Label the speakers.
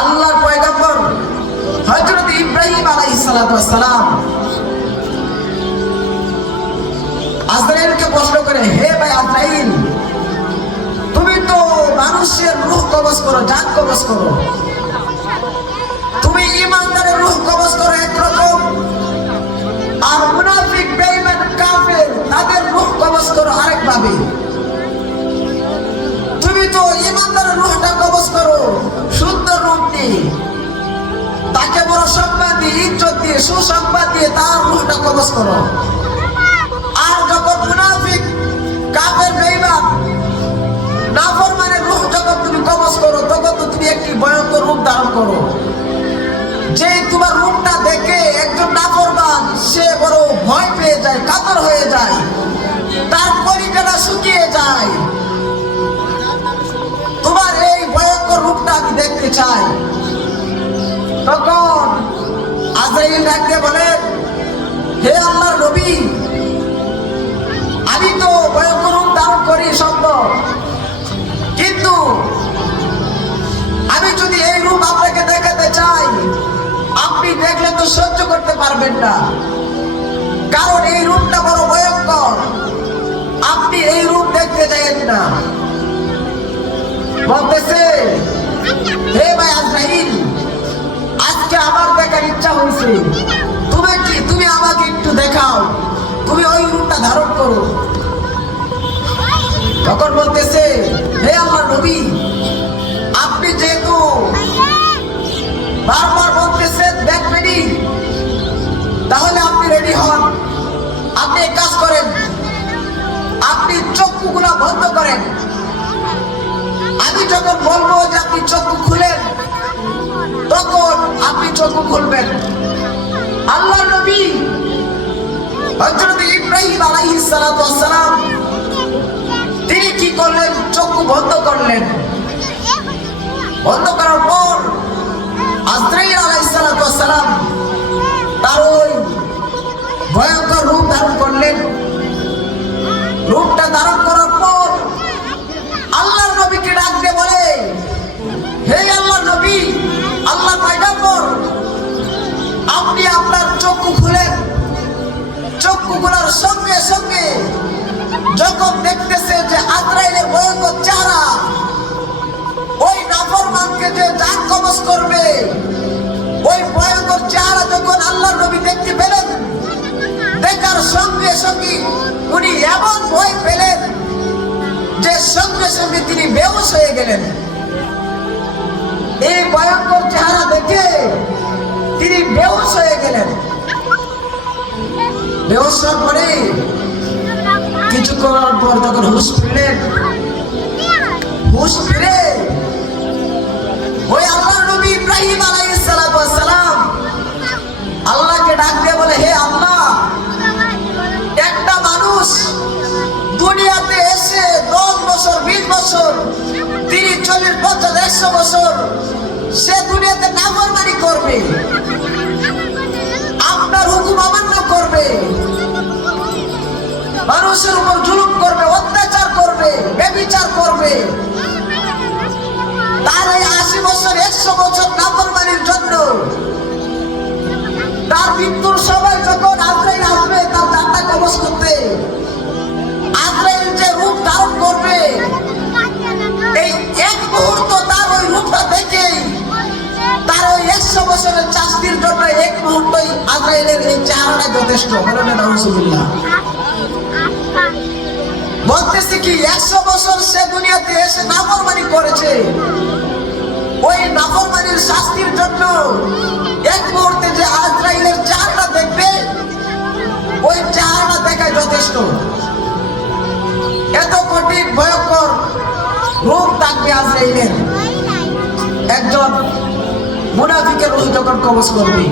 Speaker 1: আল্লাহর পয়গম্বর হযরত ইব্রাহিম আলাইহিস সালাতু ওয়াস সালাম আজরাইলকে প্রশ্ন করে, হে ভাই আজরাইল, তুমি তো মানুষের রূহ কবজ করো জান কবজ করো। তুমি ইমানদারের রূহ কবজ করো একরকম। আর মুনাফিক, বেঈমান, কাফের, তাদের রূহ কবজ করো আরেক ভাবে তুমি তো ইমানদারের রূহটা কবজ করো। রূপ তাকে বড় সম্মান দিয়ে ইজ্জত দিয়ে, সুসংবাদ দিয়ে তার রূহটা কবজ করো। আর যখন মুনাফিক, কাফের, বেঈমান, নাফরমানের রূহ যখন তুমি কবজ করো তখন তো তুমি একটি ভয়ঙ্কর রূপ ধারণ করো। যে তোমার রূপটা দেখে একজন নাফরমান, সে বড় ভয় পেয়ে যায় চাই। তখন আজরাইল ডাকতে বলেন হে আল্লাহর নবী, আমি তো রূপ ধারণ করি সম্ভব কিন্তু আমি যদি এই রূপ আপনাকে দেখাতে চাই, আপনি দেখলে তো সহ্য করতে পারবেন না। কারণ এই রূপটা বড় ভয়ঙ্কর। আপনি এই রূপ দেখতে চাইেন না। বলতেছে হে ভাই আজরাইল, আজকে আমার দেখার ইচ্ছা হয়েছে। তুমি কি, তুমি আমাকে একটু দেখাও। তুমি ওই রূপটা ধারণ করো। তখন বলতেছে, হে আমার নবী, আপনি যেহেতু বারবার বলতেছেন দেখবেনই তাহলে আপনি রেডি হন। আপনি কাজ করেন, আপনি চক্ষুগুলা বন্ধ করেন। আমি যখন বলব যে আপনি চক্ষু খুলেন, তখন আপনি চক্ষু খুলবেন। আল্লাহ নবী হজরত ইব্রাহিম আলাইহিস সালাম, তিনি কি করলেন? চক্ষু বন্ধ করলেন। বন্ধ করার পর খোলার সঙ্গে সঙ্গে যখন দেখতেছে যে আজরাইলের ভয়ঙ্কর চেহারা, ওই নাফরমানকে যে জান কবজ করবে, ওই ভয়ঙ্কর চেহারা যখন আল্লাহর নবী দেখতে পেলেন, দেখার সঙ্গে সঙ্গে উনি এমন ভয় পেলেন যে সঙ্গে সঙ্গে তিনি বেহুশ হয়ে গেলেন। এই ভয়ঙ্কর চেহারা হওয়ার পরে কিছু করার পর তখন হুশ ফিরলেন হুশ ফিরে, ওই আল্লাহ নবী ইব্রাহিম আলাইহিস সালাতু আল্লাহকে ডাক দিয়ে বলে, হে আল্লাহ, একটা মানুষ দুনিয়াতে এসে দশ বছর, বিশ বছর, তিরিশ, চল্লিশ, পঞ্চাশ, একশো বছর, সে দুনিয়াতে নাফরমানি করবে। একশো বছরের চাষটির জন্য এক মুহূর্তই আজরাইলের এই চেহারাটা যথেষ্ট। বলেন নাউজুবিল্লাহ। বলতেছে কি, একশো বছর সে দুনিয়াতে এসে নাফরমানি করেছে। ওই নাফরমানির শাস্তির জন্য এক মুহূর্তে যে আজরাইলের চেহারাটা দেখবে, ওই চেহারাটা দেখায় যথেষ্ট। এত কঠিন, ভয়ঙ্কর রূপ থাকবে আজরাইলের। একজন মুনাফিকের ওই যখন কবজ করবে।